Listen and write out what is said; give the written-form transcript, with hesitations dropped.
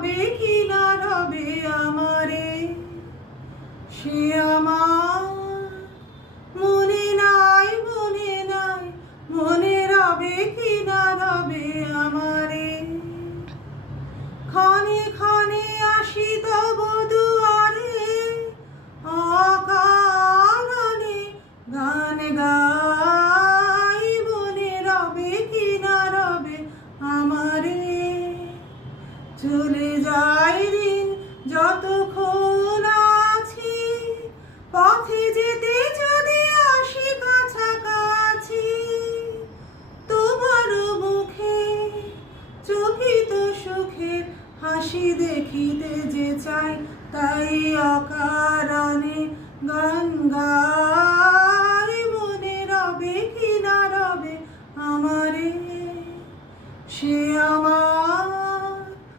রবে কি না রবে আমারে, সে আমার মনে নাই, মনে নাই, মনে রবে কি না রবে আমারে। ক্ষণে ক্ষণে আসি তব দুয়ারে, অকারণে গান গাই, মনে রবে কি না রবে আমারে। চলে যায় দিন যতক্ষণ আছি, পথে যেতে যদি আসি কাছাকাছি, তোমার মুখে চকিত সুখের হাসি দেখিতে যে চাই, তাই অকারণে গান গাই, মনে রবে কি না রবে আমারে, সে আমার